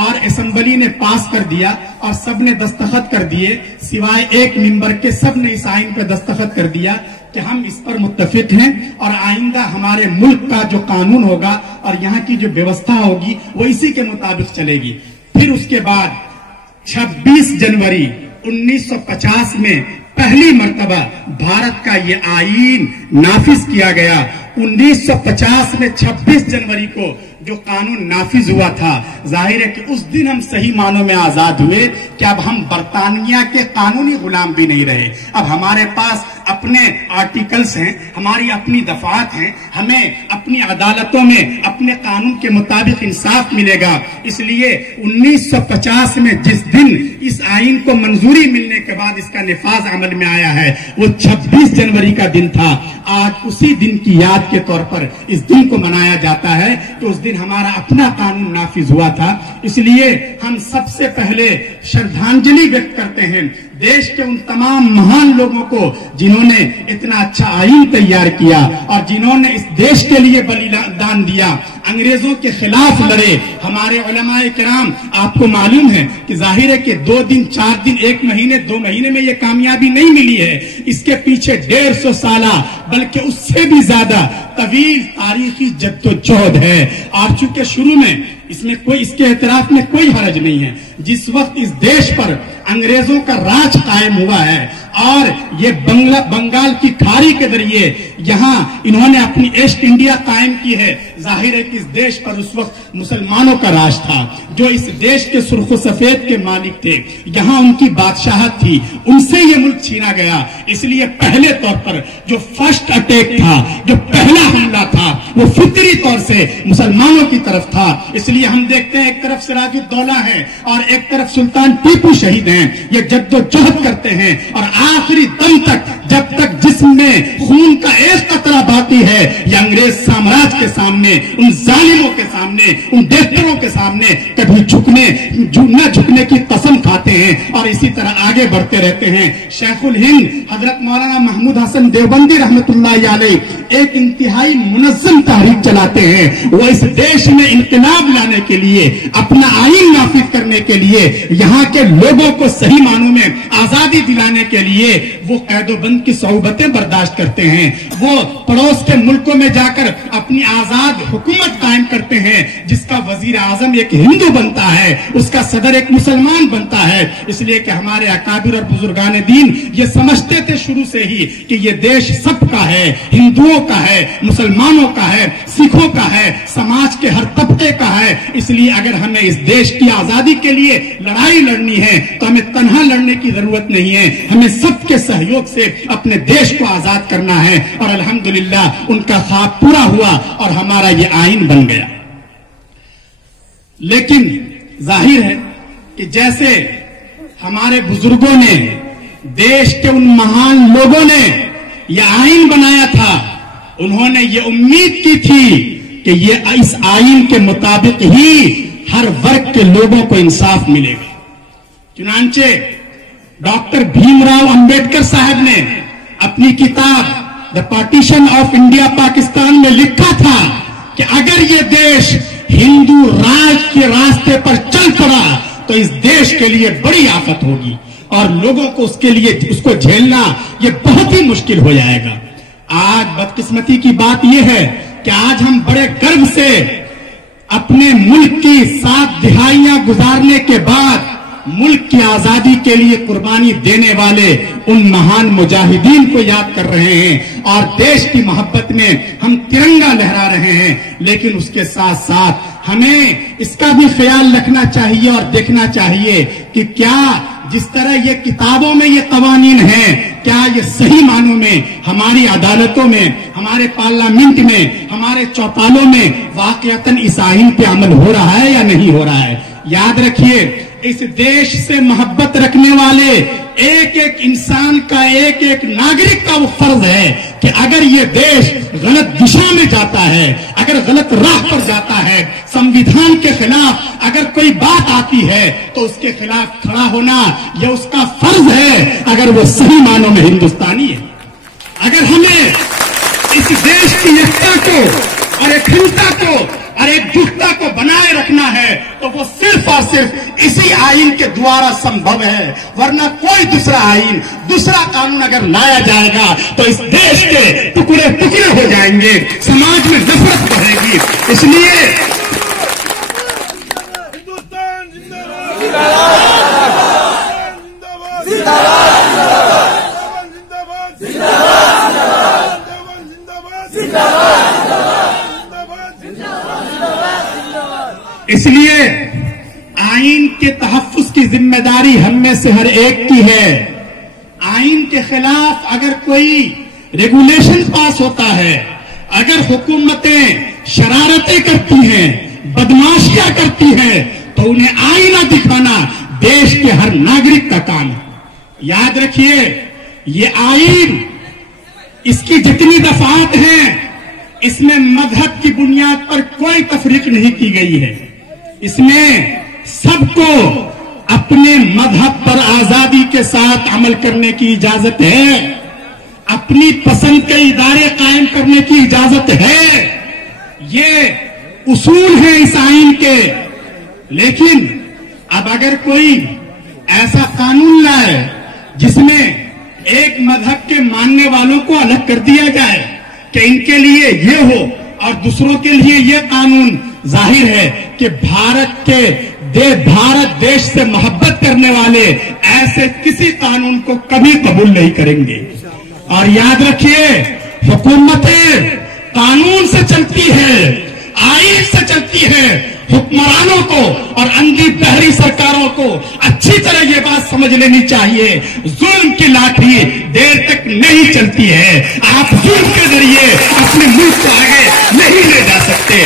اور اسمبلی نے پاس کر دیا اور سب نے دستخط کر دیے سوائے ایک ممبر کے، سب نے اس آئین پہ دستخط کر دیا کہ ہم اس پر متفق ہیں اور آئندہ ہمارے ملک کا جو قانون ہوگا اور یہاں کی جو ویوستھا ہوگی وہ اسی کے مطابق چلے گی۔ پھر اس کے بعد 26 جنوری 1950 میں پہلی مرتبہ بھارت کا یہ آئین نافذ کیا گیا۔ 1950 میں 26 جنوری کو جو قانون نافذ ہوا تھا، ظاہر ہے کہ اس دن ہم صحیح معنوں میں آزاد ہوئے کہ اب ہم برطانیہ کے قانونی غلام بھی نہیں رہے۔ اب ہمارے پاس اپنے آرٹیکلز ہیں، ہماری اپنی دفعات ہیں، ہمیں اپنی عدالتوں میں اپنے قانون کے مطابق انصاف ملے گا۔ اس لیے 1950 میں جس دن اس آئین کو منظوری ملنے کے بعد اس کا نفاذ عمل میں آیا ہے وہ 26 جنوری کا دن تھا۔ آج اسی دن کی یاد کے طور پر اس دن کو منایا جاتا ہے کہ اس دن ہمارا اپنا قانون نافذ ہوا تھا۔ اس لیے ہم سب سے پہلے شردھانجلی ویکت کرتے ہیں دیش کے ان تمام مہان لوگوں کو جنہوں نے اتنا اچھا آئین تیار کیا اور جنہوں نے اس دیش کے لیے بلیدان دیا، انگریزوں کے خلاف لڑے۔ ہمارے علماء کرام، آپ کو معلوم ہے کہ ظاہر ہے کہ 2 دن 4 دن 1 مہینے 2 مہینے میں یہ کامیابی نہیں ملی ہے، اس کے پیچھے 150 سالہ بلکہ اس سے بھی زیادہ طویل تاریخی جدوجہد ہے۔ اور چونکہ شروع میں اس کے اعتراف میں کوئی حرج نہیں ہے، جس وقت اس دیش پر انگریزوں کا راج قائم ہوا ہے اور یہ بنگال کی کھاری کے ذریعے یہاں انہوں نے اپنی ایسٹ انڈیا قائم کی ہے، ظاہر ہے کہ اس دیش پر اس وقت مسلمانوں کا راج تھا جو اس دیش کے سرخ و سفید کے مالک تھے، یہاں ان کی بادشاہت تھی، ان سے یہ ملک چھینا گیا۔ اس لیے پہلے طور پر جو فرسٹ اٹیک تھا، جو پہلا حملہ تھا، وہ فطری طور سے مسلمانوں کی طرف تھا۔ اس لیے ہم دیکھتے ہیں ایک طرف سراج الدولہ ہے اور ایک طرف سلطان ٹیپو شہید ہیں، یہ جدوجہد کرتے ہیں اور آخری دم تک جب تک جسم میں خون کا ایک قطرہ باقی ہے یہ انگریز سامراج کے سامنے، ان ظالموں کے سامنے، ان دیکتروں کے سامنے کبھی نہ جھکنے کی قسم کھاتے ہیں اور اسی طرح آگے بڑھتے رہتے ہیں۔ شیخ الہند حضرت مولانا محمود حسن دیوبندی رحمت اللہ علیہ ایک انتہائی منظم تحریک چلاتے ہیں، وہ اس دیش میں انقلاب لانے کے لیے، اپنا آئین نافذ کرنے کے لیے، یہاں کے لوگوں کو صحیح معنوں میں آزادی دلانے کے لیے وہ قید و بند کی صعوبتیں برداشت کرتے ہیں، وہ پڑوس کے ملکوں میں جا کر اپنی آزاد حکومت قائم کرتے ہیں جس کا وزیر اعظم ایک ہندو بنتا ہے، اس کا صدر ایک مسلمان بنتا ہے۔ اس لیے کہ ہمارے اکابر اور بزرگان دین یہ سمجھتے تھے شروع سے ہی کہ یہ دیش سب کا ہے، ہندوؤں کا ہے، مسلمانوں کا ہے، سکھوں کا ہے، سماج کے ہر طبقے کا ہے۔ اس لیے اگر ہمیں اس دیش کی آزادی کے لیے لڑائی لڑنی ہے تو ہمیں تنہا لڑنے کی ضرورت نہیں ہے، ہمیں سب کے سہیوگ سے اپنے دیش کو آزاد کرنا ہے۔ اور الحمدللہ ان کا خواب پورا ہوا اور ہمارا یہ آئین بن گیا۔ لیکن ظاہر ہے کہ جیسے ہمارے بزرگوں نے، دیش کے ان مہان لوگوں نے یہ آئین بنایا تھا، انہوں نے یہ امید کی تھی کہ یہ اس آئین کے مطابق ہی ہر ورگ کے لوگوں کو انصاف ملے گا۔ چنانچہ ڈاکٹر بھیم راؤ امبیڈکر صاحب نے اپنی کتاب the partition of India Pakistan میں لکھا تھا کہ اگر یہ دیش ہندو راج کے راستے پر چل پڑا تو اس دیش کے لیے بڑی آفت ہوگی اور لوگوں کو اس کو جھیلنا یہ بہت ہی مشکل ہو جائے گا۔ آج بدقسمتی کی بات یہ ہے کہ آج ہم بڑے گرو سے اپنے ملک کی 7 دہائیاں گزارنے کے بعد ملک کی آزادی کے لیے قربانی دینے والے ان مہان مجاہدین کو یاد کر رہے ہیں اور دیش کی محبت میں ہم ترنگا لہرا رہے ہیں، لیکن اس کے ساتھ ساتھ ہمیں اس کا بھی خیال رکھنا چاہیے اور دیکھنا چاہیے کہ کیا جس طرح یہ کتابوں میں یہ قوانین ہیں، کیا یہ صحیح معنوں میں ہماری عدالتوں میں، ہمارے پارلیمنٹ میں، ہمارے چوپالوں میں واقعتاً اس آئین پہ عمل ہو رہا ہے یا نہیں ہو رہا ہے۔ یاد رکھیے، اس دیش سے محبت رکھنے والے ایک ایک انسان کا، ایک ایک ناگرک کا وہ فرض ہے کہ اگر یہ دیش غلط دشا میں جاتا ہے، اگر غلط راہ پر جاتا ہے، سمویدھان کے خلاف اگر کوئی بات آتی ہے تو اس کے خلاف کھڑا ہونا یہ اس کا فرض ہے اگر وہ صحیح معنوں میں ہندوستانی ہے۔ اگر ہمیں اس دیش کی ایکتا کو اور اکھنڈتا کو اور ایکجٹتا کو بنائے رکھنا ہے تو وہ صرف اور صرف اسی آئین کے دوارا سمبھو ہے، ورنہ کوئی دوسرا آئین، دوسرا قانون اگر لایا جائے گا تو اس دیش کے ٹکڑے ٹکڑے ہو جائیں گے، سماج میں نفرت بڑھے گی۔ اس لیے ہندوستان زندہ باد، زندہ باد، زندہ باد۔ اس لیے آئین کے تحفظ کی ذمہ داری ہم میں سے ہر ایک کی ہے۔ آئین کے خلاف اگر کوئی ریگولیشن پاس ہوتا ہے، اگر حکومتیں شرارتیں کرتی ہیں، بدماشیاں کرتی ہیں، تو انہیں آئینہ دکھانا دیش کے ہر ناگرک کا کام ہے۔ یاد رکھیے، یہ آئین، اس کی جتنی دفعات ہیں، اس میں مذہب کی بنیاد پر کوئی تفریق نہیں کی گئی ہے۔ اس میں سب کو اپنے مذہب پر آزادی کے ساتھ عمل کرنے کی اجازت ہے، اپنی پسند کے ادارے قائم کرنے کی اجازت ہے۔ یہ اصول ہیں اس آئین کے۔ لیکن اب اگر کوئی ایسا قانون لائے جس میں ایک مذہب کے ماننے والوں کو الگ کر دیا جائے کہ ان کے لیے یہ ہو اور دوسروں کے لیے یہ قانون، ظاہر ہے کہ بھارت دیش سے محبت کرنے والے ایسے کسی قانون کو کبھی قبول نہیں کریں گے۔ اور یاد رکھیے، حکومتیں قانون سے چلتی ہے، آئین سے چلتی ہے۔ حکمرانوں کو اور اندھی بحری سرکاروں کو اچھی طرح یہ بات سمجھ لینی چاہیے، ظلم کی لاٹھی دیر تک نہیں چلتی ہے۔ آپ ظلم کے ذریعے اپنے ملک کو آگے نہیں لے جا سکتے۔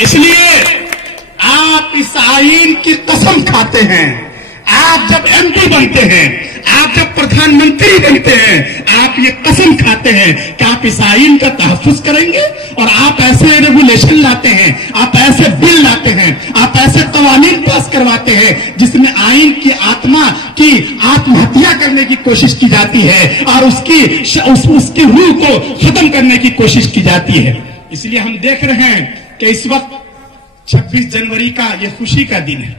اس لیے آپ اس آئین کی قسم کھاتے ہیں۔ آپ جب ایم پی بنتے ہیں، آپ جب پردھان منتری بنتے ہیں، آپ یہ قسم کھاتے ہیں کہ آپ اس آئین کا تحفظ کریں گے، اور آپ ایسے ریگولیشن لاتے ہیں، آپ ایسے بل لاتے ہیں، آپ ایسے قوانین پاس کرواتے ہیں جس میں آئین کی آتما کی آتم ہتیا کرنے کی کوشش کی جاتی ہے اور اس کی روح کو ختم کرنے کی کوشش کی جاتی ہے۔ اس لیے ہم دیکھ رہے ہیں کہ اس وقت 26 جنوری کا یہ خوشی کا دن ہے،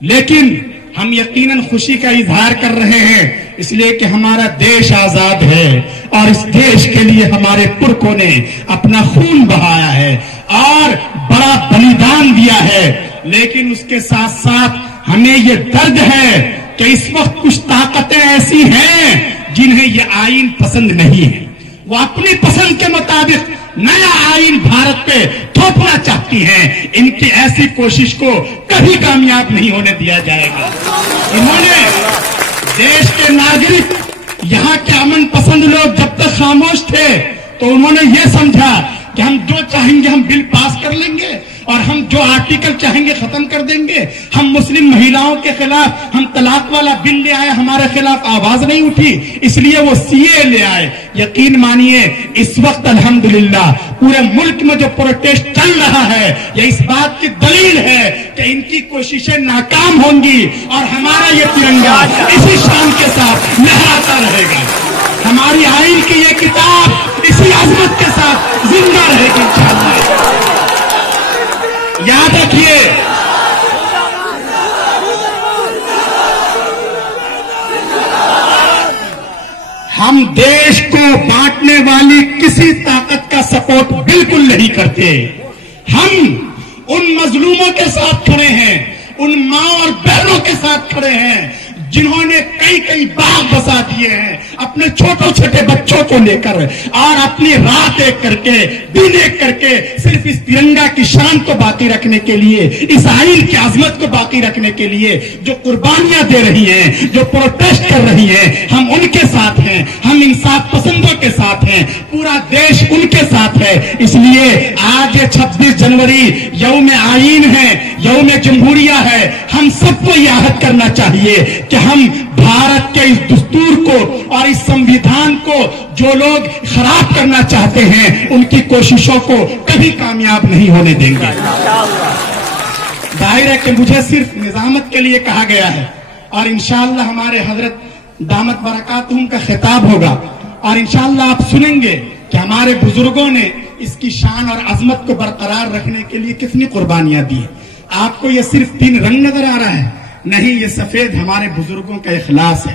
لیکن ہم یقیناً خوشی کا اظہار کر رہے ہیں اس لیے کہ ہمارا دیش آزاد ہے، اور اس دیش کے لیے ہمارے پرکھوں نے اپنا خون بہایا ہے اور بڑا بلیدان دیا ہے۔ لیکن اس کے ساتھ ساتھ ہمیں یہ درد ہے کہ اس وقت کچھ طاقتیں ایسی ہیں جنہیں یہ آئین پسند نہیں ہے، وہ اپنی پسند کے مطابق نیا آئین بھارت پہ تھوپنا چاہتی ہیں۔ ان کی ایسی کوشش کو کبھی کامیاب نہیں ہونے دیا جائے گا۔ انہوں نے دیش کے ناگرک، یہاں کے امن پسند لوگ جب تک خاموش تھے تو انہوں نے یہ سمجھا کہ ہم جو چاہیں گے ہم بل پاس کر لیں گے، اور ہم جو آرٹیکل چاہیں گے ختم کر دیں گے۔ ہم مسلم مہیلاؤں کے خلاف ہم طلاق والا بل لے آئے، ہمارے خلاف آواز نہیں اٹھی، اس لیے وہ سی اے لے آئے۔ یقین مانیے، اس وقت الحمدللہ پورے ملک میں جو پروٹیسٹ چل رہا ہے، یہ اس بات کی دلیل ہے کہ ان کی کوششیں ناکام ہوں گی، اور ہمارا یہ ترنگا اسی شان کے ساتھ لہراتا رہے گا۔ ہماری آئین کی یہ کتاب اسی عظمت کے ساتھ زندہ رہے گی انشاءاللہ۔ یاد رکھیے، ہم دیش کو بانٹنے والی کسی طاقت کا سپورٹ بالکل نہیں کرتے۔ ہم ان مظلوموں کے ساتھ کھڑے ہیں، ان ماں اور بہنوں کے ساتھ کھڑے ہیں جنہوں نے کئی باغ بسا دیے ہیں اپنے چھوٹے بچوں کو لے کر، اور اپنی رات ایک کر کے، دن ایک کر کے، صرف اس ترنگا کی شان کو باقی رکھنے کے لیے، اس آئین کی عظمت کو باقی رکھنے کے لیے جو قربانیاں دے رہی ہیں، جو پروٹیسٹ کر رہی ہیں، ہم ان کے ساتھ ہیں، ہم انصاف پسندوں کے ساتھ ہیں، پورا دیش ان کے ساتھ ہے۔ اس لیے آج 26 جنوری یوم آئین ہے، یوم جمہوریہ ہے۔ ہم سب کو یہ عہد کرنا چاہیے کہ ہم بھارت کے اس دستور کو اور اس سمویدھان کو جو لوگ خراب کرنا چاہتے ہیں، ان کی کوششوں کو کبھی کامیاب نہیں ہونے دیں گے۔ ظاہر ہے کہ مجھے صرف نظامت کے لیے کہا گیا ہے، اور انشاءاللہ ہمارے حضرت دامت برکاتہم کا خطاب ہوگا، اور انشاءاللہ آپ سنیں گے کہ ہمارے بزرگوں نے اس کی شان اور عظمت کو برقرار رکھنے کے لیے کتنی قربانیاں دی ہیں۔ آپ کو یہ صرف 3 رنگ نظر آ رہا ہے؟ نہیں، یہ سفید ہمارے بزرگوں کا اخلاص ہے۔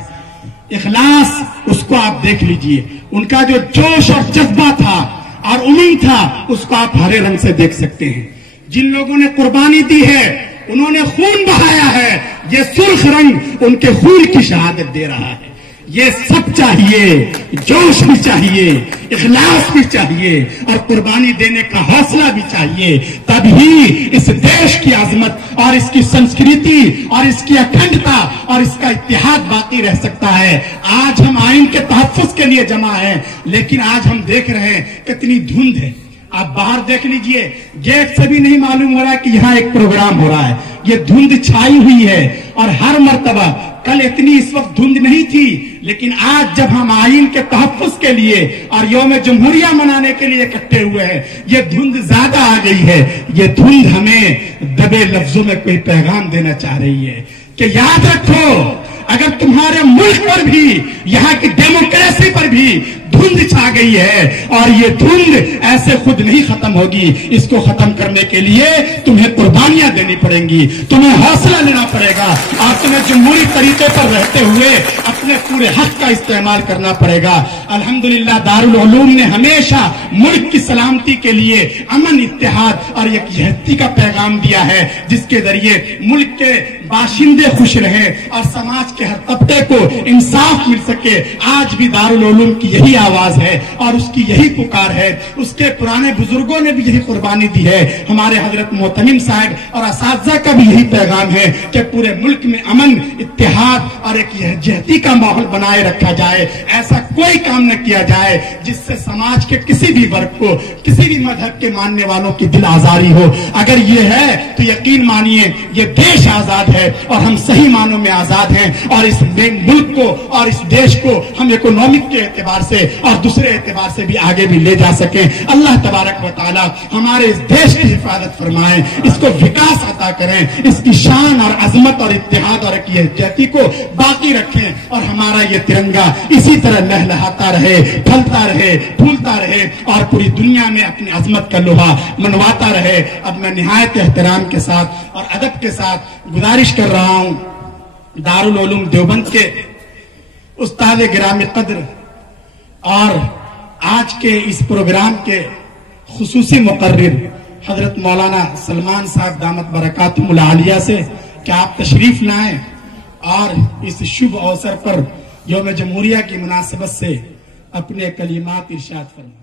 اخلاص، اس کو آپ دیکھ لیجئے، ان کا جو جوش اور جذبہ تھا اور امنگ تھا، اس کو آپ ہرے رنگ سے دیکھ سکتے ہیں۔ جن لوگوں نے قربانی دی ہے، انہوں نے خون بہایا ہے، یہ سرخ رنگ ان کے خون کی شہادت دے رہا ہے۔ یہ سب چاہیے، جوش بھی چاہیے، اخلاص بھی چاہیے اور قربانی دینے کا حوصلہ بھی چاہیے، تب ہی اس دیش کی عظمت اور اس کی سنسکریتی اور اس کی اکھنڈتا اور اس کا اتحاد باقی رہ سکتا ہے۔ آج ہم آئین کے تحفظ کے لیے جمع ہیں، لیکن آج ہم دیکھ رہے ہیں کتنی دھند ہے۔ آپ باہر دیکھ لیجئے، گیٹ سے بھی نہیں معلوم ہو رہا ہے کہ یہاں ایک پروگرام ہو رہا ہے۔ یہ دھند چھائی ہوئی ہے اور ہر مرتبہ، کل اتنی اس وقت دھند نہیں تھی، لیکن آج جب ہم آئین کے تحفظ کے لیے اور یوم جمہوریہ منانے کے لیے اکٹھے ہوئے ہیں، یہ دھند زیادہ آ گئی ہے۔ یہ دھند ہمیں دبے لفظوں میں کوئی پیغام دینا چاہ رہی ہے کہ یاد رکھو، اگر تمہارے ملک پر بھی، یہاں کی ڈیموکریسی پر بھی دھند چھا گئی ہے اور یہ دھند ایسے خود نہیں ختم ہوگی، اس کو ختم کرنے کے لیے تمہیں قربانیاں دینی پڑیں گی، تمہیں حوصلہ لینا پڑے گا اور تمہیں جمہوری طریقے پر رہتے ہوئے اپنے پورے حق کا استعمال کرنا پڑے گا۔ الحمدللہ دارالعلوم نے ہمیشہ ملک کی سلامتی کے لیے امن، اتحاد اور یکجہتی کا پیغام دیا ہے، جس کے ذریعے ملک کے باشندے خوش رہیں اور سماج کے ہر طبقے کو انصاف مل سکے۔ آج بھی دارالعلوم کی یہی آواز ہے اور اس کی یہی پکار ہے، اس کے پرانے بزرگوں نے بھی یہی قربانی دی ہے۔ ہمارے حضرت محتمم صاحب اور اساتذہ کا بھی یہی پیغام ہے کہ پورے ملک میں امن، اتحاد اور ایک یکجہتی کا ماحول بنائے رکھا جائے۔ ایسا کوئی کام نہ کیا جائے جس سے سماج کے کسی بھی ورگ کو، کسی بھی مذہب کے ماننے والوں کی دل آزاری ہو۔ اگر یہ ہے تو یقین مانیے یہ دیش آزاد ہے اور ہم صحیح معنوں میں آزاد ہیں، اور اس ملک کو اور اس دیش کو ہم اکنامک کے اعتبار سے اور دوسرے اعتبار سے بھی آگے بھی لے جا سکیں۔ اللہ تبارک و تعالی ہمارے اس دیش کی حفاظت فرمائیں، اس کو وکاس عطا کریں، اس کی شان اور عظمت اور اتحاد اور یکجہتی کو باقی رکھیں، اور ہمارا یہ ترنگا اسی طرح لہلہاتا رہے، پھلتا رہے، پھولتا رہے اور پوری دنیا میں اپنی عظمت کا لوہا منواتا رہے۔ اب میں نہایت احترام کے ساتھ اور ادب کے ساتھ گزارش کر رہا ہوں دارالعلوم دیوبند کے استاد گرامی قدر اور آج کے اس پروگرام کے خصوصی مقرر حضرت مولانا سلمان صاحب دامت برکاتہم العالیہ سے کہ آپ تشریف لائیں اور اس شبھ اوسر پر یوم جمہوریہ کی مناسبت سے اپنے کلمات ارشاد فرمائیں۔